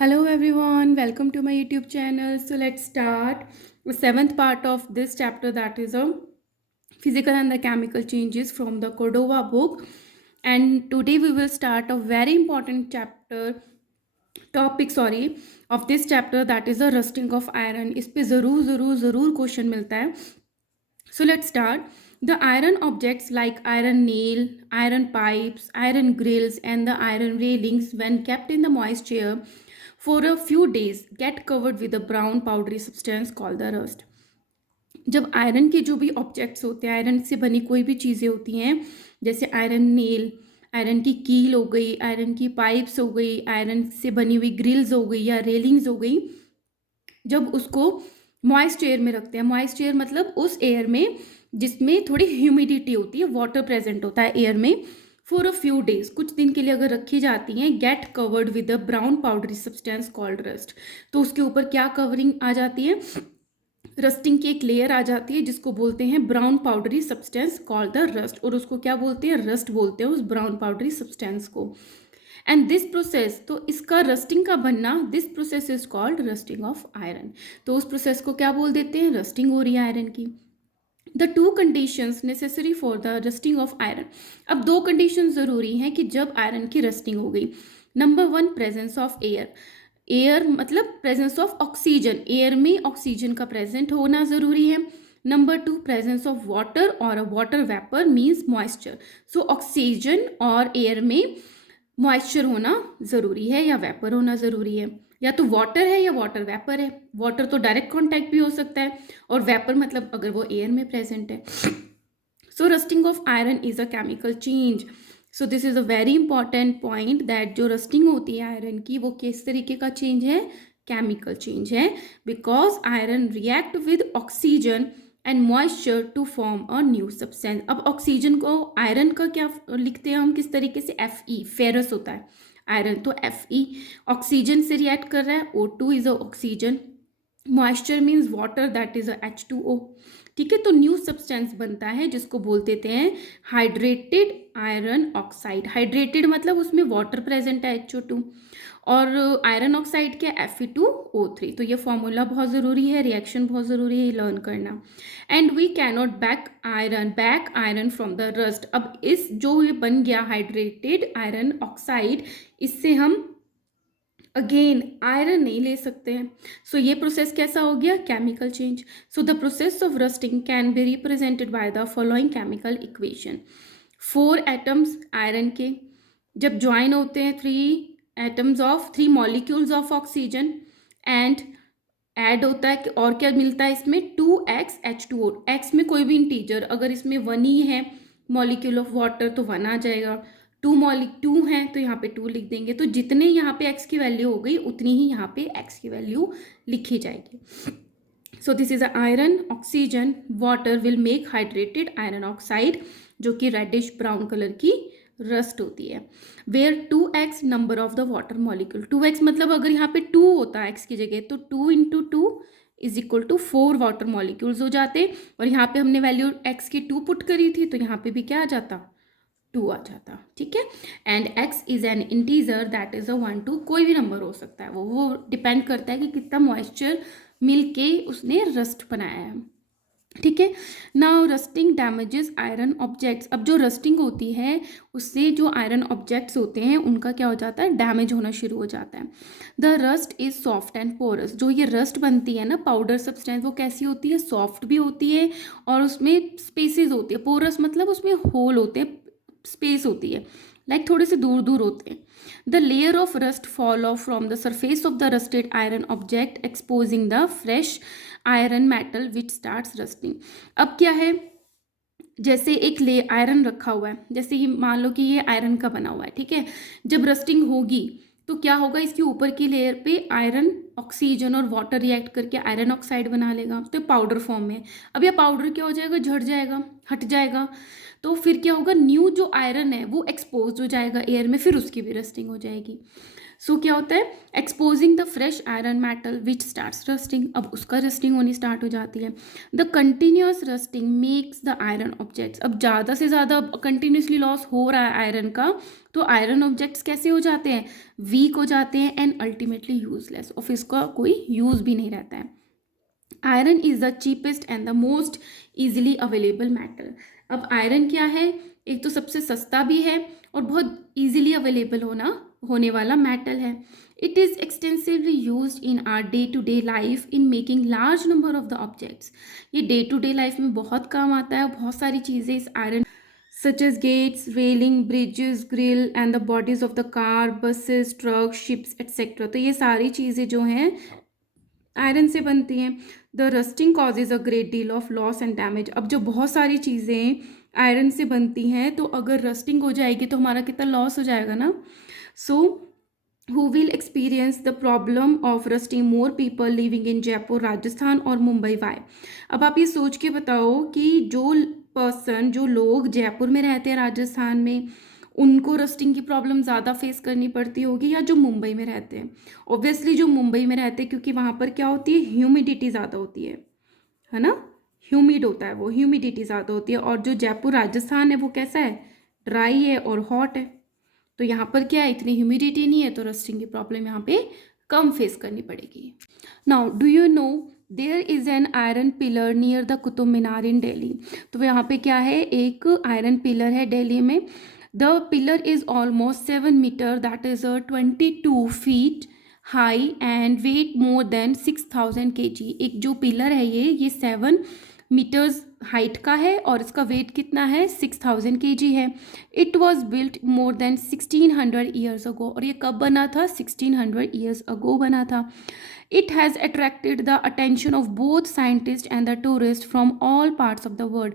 Hello everyone, welcome to my YouTube channel. So let's start the seventh part of this chapter, that is a physical and the chemical changes from the Cordova book. And today we will start a very important topic of this chapter, that is the rusting of iron. इस पे ज़रूर ज़रूर ज़रूर question मिलता है. So let's start. The iron objects like iron nail, iron pipes, iron grills and the iron railings, when kept in the moist air for a few days, get covered with a brown powdery substance called the rust. जब iron के जो भी objects होते हैं, iron से बनी कोई भी चीज़ें होती हैं, जैसे आयरन नेल, आयरन की कील हो गई, आयरन की पाइप्स हो गई, आयरन से बनी हुई ग्रिल्स हो गई या रेलिंग्स हो गई, जब उसको मॉइस्ट एयर में रखते हैं, मॉइस्ट एयर मतलब उस एयर में जिसमें थोड़ी ह्यूमिडिटी होती है, वाटर प्रेजेंट होता है एयर में, फॉर अ फ्यू डेज, कुछ दिन के लिए अगर रखी जाती हैं, get covered with a brown powdery substance called rust. तो उसके ऊपर क्या कवरिंग आ जाती है? रस्टिंग की एक लेयर आ जाती है जिसको बोलते हैं brown powdery substance called the rust. और उसको क्या बोलते हैं? रस्ट बोलते हैं उस ब्राउन पाउडरी सब्सटेंस को. एंड दिस प्रोसेस, तो इसका रस्टिंग का बनना, this process is called rusting of iron. तो उस प्रोसेस को क्या बोल देते हैं? रस्टिंग हो रही है आयरन की. The two conditions necessary for the rusting of iron. अब दो कंडीशन जरूरी हैं कि जब आयरन की रस्टिंग हो गई. Number one, presence of air. Air मतलब प्रेजेंस ऑफ ऑक्सीजन, एयर में ऑक्सीजन का प्रेजेंट होना जरूरी है. Number two, presence of water और water vapour means moisture. So oxygen और एयर में मॉइस्चर होना ज़रूरी है या वेपर होना ज़रूरी है. या तो वाटर है या वाटर वेपर है. वाटर तो डायरेक्ट कांटेक्ट भी हो सकता है, और वेपर मतलब अगर वो एयर में प्रेजेंट है. So rusting of iron is a chemical change. So this is a very important point, that जो रस्टिंग होती है आयरन की, वो किस तरीके का चेंज है? केमिकल चेंज है. Because iron react with oxygen and moisture to form a new substance. अब ऑक्सीजन को, आयरन का क्या लिखते हैं हम किस तरीके से? Fe, फेरस होता है आयरन, तो Fe ऑक्सीजन से रिएक्ट कर रहा है. O2 is a oxygen, moisture means water, that is a H2O. ठीक है, तो न्यू सब्सटेंस बनता है जिसको बोल देते हैं हाइड्रेटेड आयरन ऑक्साइड. हाइड्रेटेड मतलब उसमें वाटर प्रेजेंट है HO2, और आयरन ऑक्साइड के Fe2O3. तो ये फॉर्मूला बहुत ज़रूरी है, रिएक्शन बहुत ज़रूरी है लर्न करना. And we cannot back iron from the rust. अब इस जो ये बन गया हाइड्रेटेड आयरन ऑक्साइड, इससे हम अगेन आयरन नहीं ले सकते हैं. सो ये प्रोसेस कैसा हो गया? Chemical change. So the process of rusting can be represented by the following chemical equation. 4 atoms iron के जब ज्वाइन होते हैं, 3 molecules of oxygen, and add होता है और क्या मिलता है इसमें? 2x H2O. x में कोई भी इंटीजर, अगर इसमें 1 ही है मॉलिक्यूल ऑफ वाटर तो 1 आ जाएगा. 2 है तो यहाँ पे 2 लिख देंगे. तो जितने यहाँ पे x की वैल्यू हो गई उतनी ही यहाँ पे x की वैल्यू लिखी जाएगी. So this is iron, oxygen, water will make hydrated iron oxide, जो कि रेडिश ब्राउन कलर की रस्ट होती है. Where 2x number of the water molecule. 2x मतलब अगर यहाँ पे 2 होता है x की जगह, तो 2 into 2 is equal to 4 water molecules हो जाते. और यहाँ पे हमने वैल्यू x की 2 पुट करी थी, तो यहाँ पे भी क्या आ जाता? 2 आ जाता. ठीक है. And x is an integer, that is a 1 2, कोई भी नंबर हो सकता है. वो डिपेंड करता है कि कितना मॉइस्चर मिल के उसने रस्ट बनाया है. ठीक है. Now rusting damages iron objects. अब जो रस्टिंग होती है उससे जो आयरन ऑब्जेक्ट्स होते हैं उनका क्या हो जाता है? डैमेज होना शुरू हो जाता है. The rust is soft and porous. जो ये रस्ट बनती है ना, पाउडर सब्सटेंस, वो कैसी होती है? सॉफ्ट भी होती है और उसमें स्पेसेस होती है. पोरस मतलब उसमें होल होते हैं, स्पेस होती है, लाइक थोड़े से दूर दूर होते हैं. The layer of rust fall of from the surface of the rusted iron object, exposing the fresh iron metal which starts rusting. अब क्या है? जैसे एक ले आयरन रखा हुआ है, जैसे ही मान लो कि ये आयरन का बना हुआ है. ठीक है. जब रस्टिंग होगी तो क्या होगा? इसके ऊपर की लेयर पे आयरन, ऑक्सीजन और वाटर रिएक्ट करके आयरन ऑक्साइड बना लेगा, तो पाउडर फॉर्म में. अब यह पाउडर क्या हो जाएगा? झड़ जाएगा, हट जाएगा. तो फिर क्या होगा? न्यू जो आयरन है वो एक्सपोज हो जाएगा एयर में, फिर उसकी भी रस्टिंग हो जाएगी. सो क्या होता है, exposing the fresh iron metal which starts rusting, अब उसका रस्टिंग होनी स्टार्ट हो जाती है। The continuous rusting makes the iron objects, अब ज़्यादा से ज़्यादा कंटिन्यूसली लॉस हो रहा है आयरन का, तो आयरन ऑब्जेक्ट्स कैसे हो जाते हैं, वीक हो जाते हैं एंड अल्टीमेटली यूजलेस, और इसका कोई यूज़ भी नहीं रहता है। Iron is the cheapest and the most easily available metal, अब आयरन क्या है, एक तो सबसे सस्ता भी है और बहुत ईजिली अवेलेबल होने वाला मेटल है। It is extensively use in our day to day life in making large number of the objects, ये डे टू डे लाइफ में बहुत काम आता है, बहुत सारी चीज़ें इस iron such as gates, railing, bridges, grill and the bodies of the car, buses, trucks, ships etc. तो ये सारी चीज़ें जो हैं आयरन से बनती हैं। The rusting causes a great deal of loss and damage, अब जो बहुत सारी चीज़ें आयरन से बनती हैं तो अगर रस्टिंग हो जाएगी तो हमारा कितना लॉस हो जाएगा ना। सो who will experience the problem of rusting, more people living in Jaipur Rajasthan और मुंबई, वाई। अब आप ये सोच के बताओ कि जो लोग जयपुर में रहते हैं राजस्थान में, उनको रस्टिंग की प्रॉब्लम ज़्यादा फेस करनी पड़ती होगी या जो मुंबई में रहते हैं। ऑब्वियसली जो मुंबई में रहते हैं, क्योंकि वहाँ पर क्या होती है, ह्यूमिडिटी ज़्यादा होती है ना, ह्यूमिड होता है वो, ह्यूमिडिटी ज़्यादा होती है। और जो जयपुर राजस्थान है वो कैसा है, ड्राई है और हॉट है, तो यहाँ पर क्या है, इतनी ह्यूमिडिटी नहीं है, तो रस्टिंग की प्रॉब्लम यहाँ पे कम फेस करनी पड़ेगी। Now do you know there is an iron pillar near the Qutub Minar in Delhi, तो यहाँ पे क्या है, एक आयरन पिलर है दिल्ली में। The pillar is almost 7 metre, that is 22 feet high and weight more than 6000 kg, एक जो पिलर है ये 7 मीटर्स हाइट का है और इसका वेट कितना है, 6000 kg है। It was built more than 1600 years ago, और ये कब बना था, 1600 ईयर्स अगो बना था। It has attracted the attention of both scientist and the tourist from all parts of the world,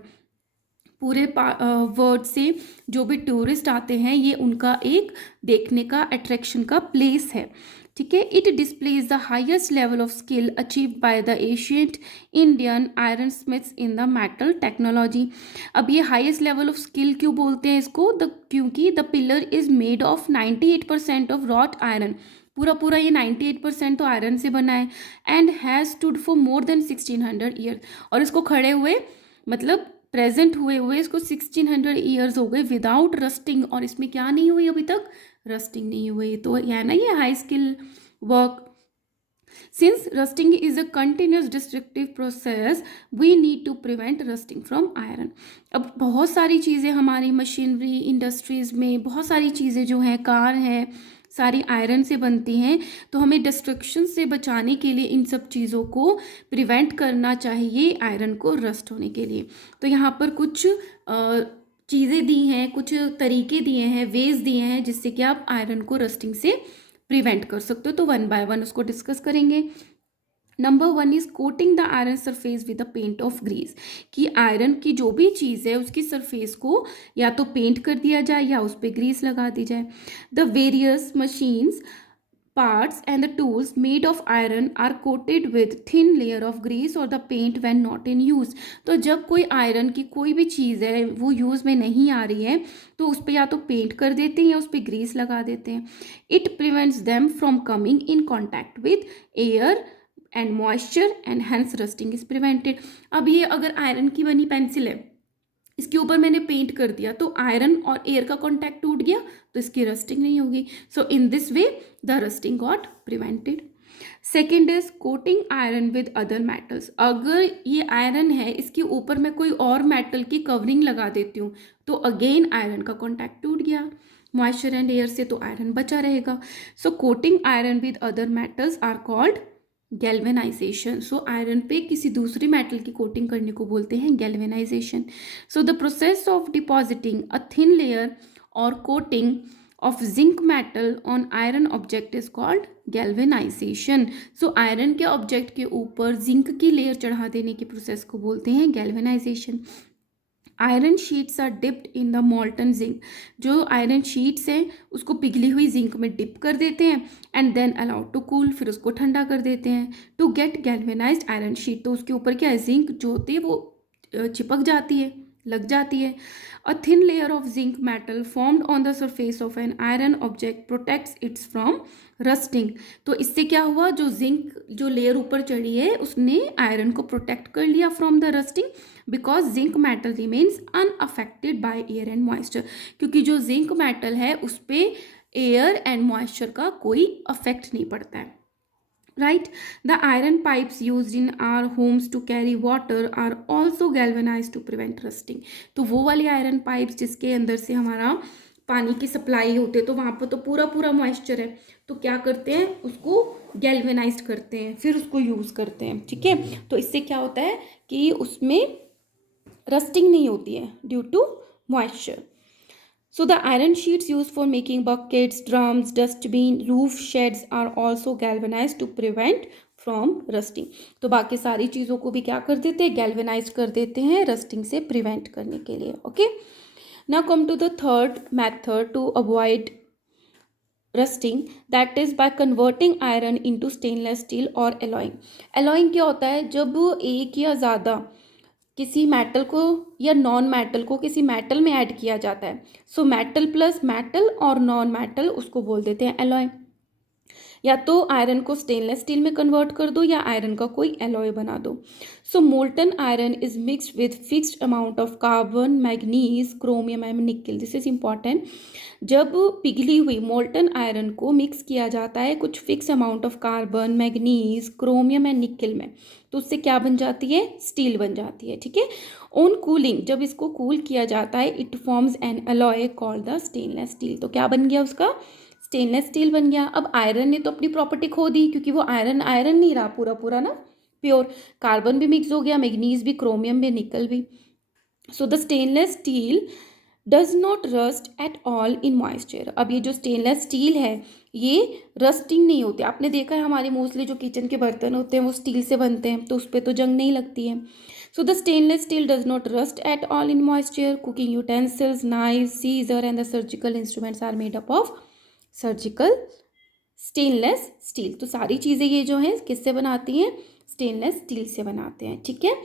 पूरे वर्ल्ड से जो भी टूरिस्ट आते हैं ये उनका एक देखने का अट्रैक्शन का प्लेस है, ठीक है। It displays the highest level of skill achieve by the ancient Indian iron Smiths in the metal technology. अब ये हाइएस्ट लेवल ऑफ स्किल क्यों बोलते हैं इसको, क्योंकि the pillar is made of 98% of wrought iron, पूरा ये 98% तो आयरन से बना है। And has stood for more than 1600 year, और इसको खड़े हुए मतलब प्रेजेंट हुए इसको 1600 ईयर्स हो गए विदाउट रस्टिंग, और इसमें क्या नहीं हुई अभी तक, रस्टिंग नहीं हुई, तो है ना ये high skill work. Since rusting is a continuous destructive process we need to prevent rusting from iron. अब बहुत सारी चीज़ें हमारी मशीनरी इंडस्ट्रीज़ में, बहुत सारी चीज़ें जो हैं, कार है, सारी आयरन से बनती हैं, तो हमें डिस्ट्रक्शन से बचाने के लिए इन सब चीज़ों को प्रिवेंट करना चाहिए आयरन को रस्ट होने के लिए। तो यहाँ पर कुछ चीज़ें दी हैं, कुछ तरीके दिए हैं, वेज दिए हैं जिससे कि आप आयरन को रस्टिंग से प्रिवेंट कर सकते हो, तो 1 बाय 1 उसको डिस्कस करेंगे। Number 1 is coating the iron surface with the paint of grease, कि आयरन की जो भी चीज़ है उसकी सरफेस को या तो पेंट कर दिया जाए या उस पर ग्रीस लगा दी जाए। The various machines parts and the tools made of iron are coated with thin layer of grease or the paint when not in use। तो जब कोई आयरन की कोई भी चीज़ है वो यूज़ में नहीं आ रही है तो उस पर या तो पेंट कर देते हैं या उस पर ग्रीस लगा देते हैं। It prevents them from coming in contact with air and moisture and hence rusting is prevented. अब ये अगर आयरन की बनी पेंसिल है, इसके ऊपर मैंने पेंट कर दिया तो आयरन और एयर का कांटेक्ट टूट गया तो इसकी रस्टिंग नहीं होगी। So in this way the rusting got prevented. Second is coating iron with other metals, अगर ये आयरन है इसके ऊपर मैं कोई और मेटल की कवरिंग लगा देती हूँ तो अगेन आयरन का कांटेक्ट टूट गया मॉइस्चर एंड एयर से, तो आयरन बचा रहेगा। So coating iron with other metals are called galvanization. So iron पे किसी दूसरी मेटल की कोटिंग करने को बोलते हैं galvanization. So the process of depositing a thin layer और coating of zinc metal on iron object is called galvanization. So iron के ऑब्जेक्ट के ऊपर जिंक की लेयर चढ़ा देने की प्रोसेस को बोलते हैं galvanisation. Iron sheets are dipped in the molten zinc, जो आयरन शीट्स हैं उसको पिघली हुई जिंक में डिप कर देते हैं and then allowed to cool, फिर उसको ठंडा कर देते हैं to get galvanised iron sheet. तो उसके ऊपर क्या है, जिंक जो होती है वो चिपक जाती है लग जाती है। अ thin layer of zinc metal formed on the surface of an iron object protects it's from rusting. तो इससे क्या हुआ, जो जिंक जो लेयर ऊपर चढ़ी है उसने आयरन को प्रोटेक्ट कर लिया from the rusting, because zinc metal remains unaffected by air and moisture. क्योंकि जो जिंक मेटल है उस पर एयर एंड मॉइस्चर का कोई अफेक्ट नहीं पड़ता है। Right? The iron pipes used in our homes to carry water are also galvanized to prevent rusting. तो वो वाली आयरन पाइप्स जिसके अंदर से हमारा पानी की सप्लाई होती है, तो वहाँ पर तो पूरा पूरा मॉइस्चर है, तो क्या करते हैं, उसको गैल्वेनाइज करते हैं, फिर उसको यूज़ करते हैं। ठीक है, तो इससे क्या होता है कि उसमें रस्टिंग नहीं होती है due to moisture. So the iron sheets used for making buckets, drums, dustbin, roof sheds are also galvanized to prevent from rusting. तो बाकी सारी चीज़ों को भी क्या कर देते हैं, गैल्वेनाइज कर देते हैं रस्टिंग से प्रिवेंट करने के लिए। Okay, now come to the third method to avoid rusting, that is by converting iron into stainless steel और एलॉइंग। एलॉइंग क्या होता है, जब एक या ज़्यादा किसी मेटल को या नॉन मेटल को किसी मेटल में ऐड किया जाता है, सो मेटल प्लस मेटल और नॉन मेटल, उसको बोल देते हैं एलॉय। या तो आयरन को स्टेनलेस स्टील में कन्वर्ट कर दो या आयरन का कोई एलॉय बना दो। So molten iron is mixed with fixed amount of carbon, manganese, chromium and nickel. This is important. जब पिघली हुई मोल्टन आयरन को मिक्स किया जाता है कुछ fix amount of carbon, manganese, chromium and निकल में, तो उससे क्या बन जाती है, स्टील बन जाती है। ठीक है, ऑन कूलिंग, जब इसको कूल किया जाता है, it forms an alloy called the stainless steel. तो क्या बन गया उसका, स्टेनलेस स्टील बन गया। अब आयरन ने तो अपनी प्रॉपर्टी खो दी, क्योंकि वो आयरन आयरन नहीं रहा पूरा पूरा ना, प्योर। कार्बन भी मिक्स हो गया, मैग्नीज भी, क्रोमियम भी, निकल भी। सो the stainless steel does not rust at all in moisture. अब ये जो स्टेनलेस स्टील है ये रस्टिंग नहीं होती। आपने देखा है हमारे मोस्टली जो किचन के बर्तन होते हैं वो स्टील से बनते हैं, तो उस पर तो जंग नहीं लगती है। So the stainless steel does not rust at all in moisture. Cooking utensils, knife, scissor and the surgical instruments are made up of surgical stainless steel. तो सारी चीज़ें ये जो है किससे बनाती हैं, स्टेनलेस स्टील से बनाते हैं। ठीक है,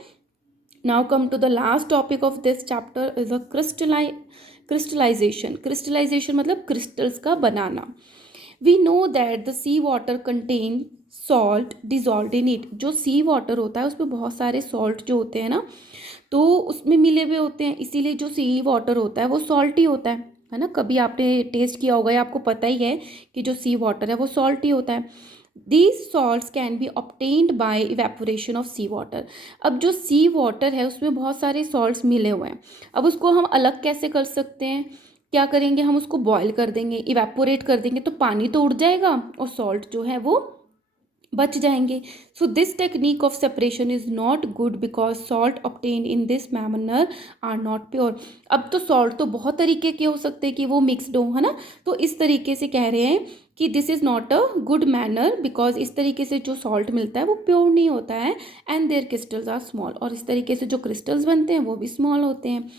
now come to the last topic of this chapter is a crystallization. Crystallization मतलब क्रिस्टल्स का बनाना। We know that the sea water contain salt dissolve in it. जो सी वाटर होता है उसमें बहुत सारे सॉल्ट जो होते हैं ना, तो उसमें मिले हुए होते हैं, इसीलिए जो सी वाटर होता है वो सॉल्टी होता है ना। कभी आपने टेस्ट किया होगा या आपको पता ही है कि जो सी वाटर है वो सॉल्टी होता है। These salts can be obtained by evaporation of sea water. अब जो सी वाटर है उसमें बहुत सारे सॉल्ट्स मिले हुए हैं। अब उसको हम अलग कैसे कर सकते हैं, क्या करेंगे, हम उसको बॉयल कर देंगे, इवेपोरेट कर देंगे, तो पानी तो उड़ जाएगा और सॉल्ट जो है वो बच जाएंगे। So this technique of separation is not good because salt obtain in this manner are not pure. अब तो सॉल्ट तो बहुत तरीके के हो सकते हैं कि वो मिक्सड हो, है ना, तो इस तरीके से कह रहे हैं कि this is not a good manner because इस तरीके से जो सॉल्ट मिलता है वो प्योर नहीं होता है, and their crystals are small. और इस तरीके से जो क्रिस्टल्स बनते हैं वो भी स्मॉल होते हैं।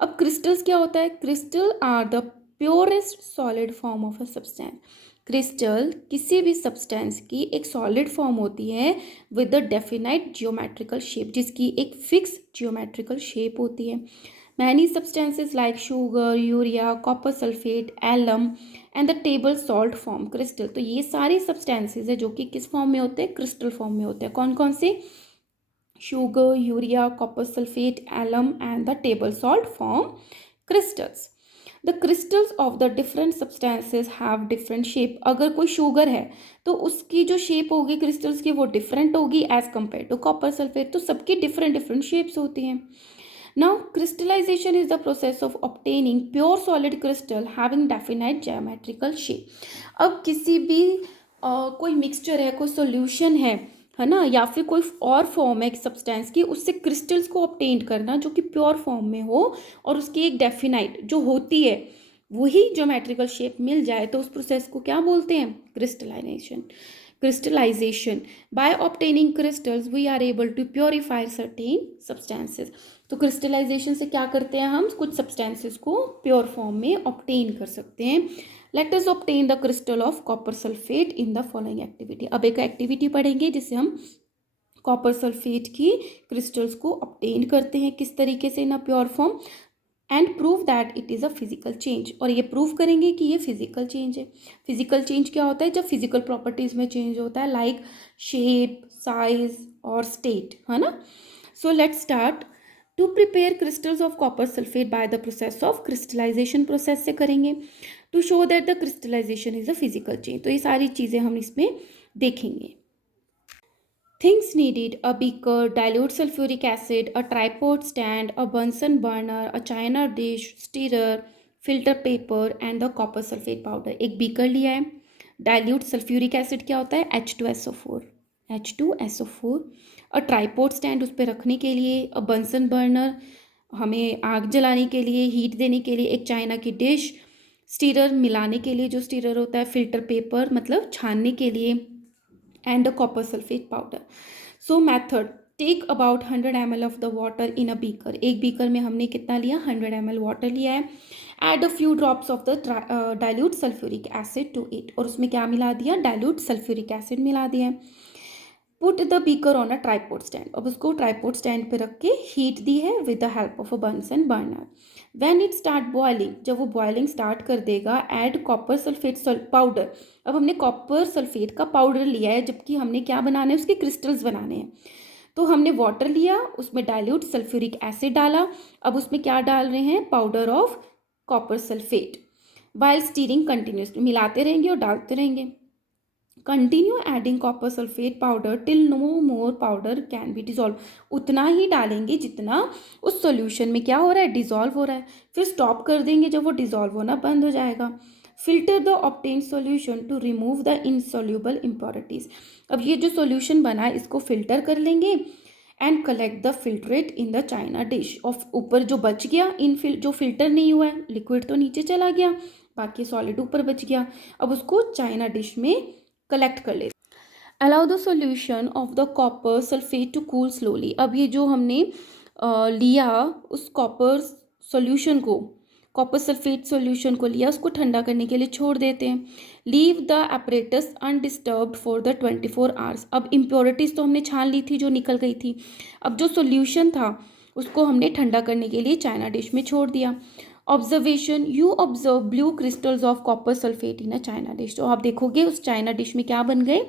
अब क्रिस्टल्स क्या होता है, crystal are the purest solid form of a substance. Crystal किसी भी सब्सटेंस की एक सॉलिड फॉर्म होती है with a definite geometrical shape, जिसकी एक फिक्स जियोमेट्रिकल शेप होती है। Many substances like sugar, urea, copper sulphate, alum and the table salt form crystal. तो ये सारी सब्सटेंसेस है जो कि किस फॉर्म में होते हैं, क्रिस्टल फॉर्म में होते हैं। कौन कौन से, sugar, urea, copper sulphate, alum and the table salt form crystals. The crystals of the different substances have different shape. अगर कोई शुगर है तो उसकी जो शेप होगी क्रिस्टल्स की वो डिफरेंट होगी as compare to copper sulphate. तो सबकी डिफरेंट डिफरेंट शेप्स होती हैं। Now crystallisation is the process of obtaining pure solid crystal having definite geometrical shape. अब किसी भी कोई मिक्सचर है, कोई सॉल्यूशन है ना, या फिर कोई और फॉर्म है एक सब्सटेंस की, उससे क्रिस्टल्स को ऑब्टेन करना जो कि प्योर फॉर्म में हो और उसकी एक डेफिनाइट जो होती है वही ज्योमेट्रिकल शेप मिल जाए, तो उस प्रोसेस को क्या बोलते हैं, crystallisation. Crystallisation by obtaining crystals we are able to purify certain substances. तो क्रिस्टलाइजेशन से क्या करते हैं, हम कुछ सब्सटेंसेस को प्योर फॉर्म में ऑब्टेन कर सकते हैं। Let us obtain the crystal of copper sulphate in the following activity. अब एक एक्टिविटी पढ़ेंगे जिससे हम कॉपर सल्फेट की क्रिस्टल्स को ऑब्टेन करते हैं किस तरीके से in a pure form, and prove that it is a physical change, और ये प्रूव करेंगे कि ये फिजिकल चेंज है। फिजिकल चेंज क्या होता है? जब फिजिकल प्रॉपर्टीज़ में चेंज होता है, लाइक शेप, साइज और स्टेट, है ना। So let's start. To prepare crystals of copper sulphate by the process of crystallisation, process से करेंगे। To show that the crystallisation is a physical change, तो ये सारी चीज़ें हम इसमें देखेंगे। Things needed: a beaker, dilute sulfuric acid, a tripod stand, a Bunsen burner, a china dish, stirrer, filter paper and the copper sulfate powder। एक beaker लिया है। डाइल्यूट सल्फ्यूरिक एसिड क्या होता है? H2SO4, H2SO4। अ ट्राईपोड स्टैंड, उस पर रखने के लिए। अ बंसन बर्नर, हमें आग जलाने के लिए, हीट देने के लिए। एक चाइना की डिश। स्टीरर, मिलाने के लिए जो स्टीरर होता है। फिल्टर पेपर, मतलब छानने के लिए। and a copper sulfate powder. So method: take about 100 ml of the water in a beaker। एक बीकर में हमने कितना लिया? 100 ml वाटर लिया है। Add a few drops of the dilute sulfuric acid to it, और उसमें क्या मिला दिया? dilute sulfuric acid मिला दिया है। Put the beaker on a tripod stand, अब उसको ट्राईपोड स्टैंड पे रख के हीट दी है with the help of a Bunsen burner. When it start boiling, जब वो बॉइलिंग स्टार्ट कर देगा, ऐड कॉपर सल्फेट पाउडर। अब हमने कॉपर सल्फेट का पाउडर लिया है, जबकि हमने क्या बनाना है? उसके क्रिस्टल्स बनाने हैं। तो हमने वाटर लिया, उसमें डाइल्यूट सल्फ्यूरिक एसिड डाला। अब उसमें क्या डाल रहे हैं? Powder of copper sulphate. While stirring continuously, मिलाते रहेंगे और डालते रहेंगे। Continue adding copper sulphate powder till no more powder can be dissolve, उतना ही डालेंगे जितना उस सॉल्यूशन में क्या हो रहा है? डिजॉल्व हो रहा है। फिर स्टॉप कर देंगे जब वो डिजॉल्व होना बंद हो जाएगा। Filter the obtain solution to remove the insoluble impurities, अब ये जो सॉल्यूशन बना है इसको फिल्टर कर लेंगे। And collect the filtrate in the China dish, of ऊपर जो बच गया जो फिल्टर नहीं हुआ है, लिक्विड तो नीचे चला गया, बाकी सॉलिड ऊपर बच गया। अब उसको चाइना डिश में कलेक्ट कर लेते। Allow the solution of the copper sulphate to cool slowly, अब ये जो हमने लिया उस सॉल्यूशन को कॉपर सल्फेट सॉल्यूशन को लिया, उसको ठंडा करने के लिए छोड़ देते हैं। Leave the apparatus undisturbed for the 24 hours, अब इम्प्योरिटीज़ तो हमने छान ली थी जो निकल गई थी। अब जो सॉल्यूशन था उसको हमने ठंडा करने के लिए चाइना डिश में छोड़ दिया। Observation: you observe blue crystals of copper sulphate in a China dish, तो आप देखोगे उस चाइना डिश में क्या बन गए?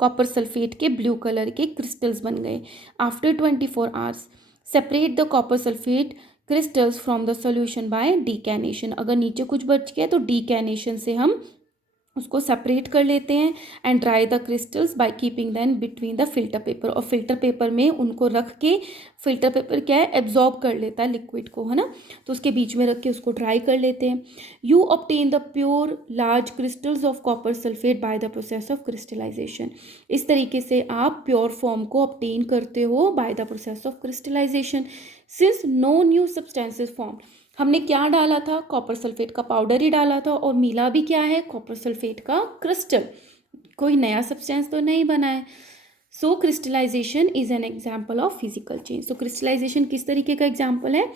कॉपर सल्फेट के ब्लू कलर के क्रिस्टल्स बन गए। After 24 hours separate the copper sulphate crystals from the solution by decantation, अगर नीचे कुछ बच गया तो डीकैनेशन से हम उसको सेपरेट कर लेते हैं। And dry the crystals by keeping them between the filter paper, और फिल्टर पेपर में उनको रख के, फिल्टर पेपर क्या है? एब्जॉर्ब कर लेता है लिक्विड को, है ना, तो उसके बीच में रख के उसको ड्राई कर लेते हैं। You obtain the pure large crystals of copper sulphate by the process of crystallisation, इस तरीके से आप प्योर फॉर्म को ऑब्टेन करते हो by the process of crystallisation. Since no new substances form, हमने क्या डाला था? कॉपर सल्फेट का पाउडर ही डाला था, और मिला भी क्या है? कॉपर सल्फेट का क्रिस्टल, कोई नया सब्सटेंस तो नहीं बना है। So crystallization is an example of physical change, तो क्रिस्टलाइजेशन किस तरीके का एग्जाम्पल है?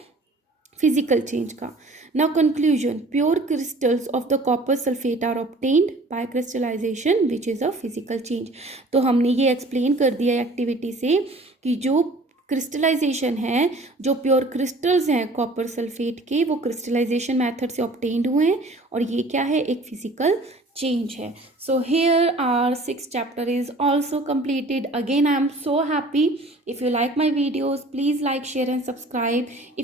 फिजिकल चेंज का। Now conclusion: pure crystals of the copper sulphate are obtained by crystallization which is a physical change, तो हमने ये एक्सप्लेन कर दिया एक्टिविटी से कि जो क्रिस्टलाइजेशन है, जो प्योर क्रिस्टल्स हैं कॉपर सल्फेट के, वो क्रिस्टलाइजेशन मेथड से ऑब्टेन्ड हुए हैं, और ये क्या है? एक फिजिकल change है। So here our sixth chapter is also completed. Again I am so happy. If you like my videos, please like, share and subscribe. If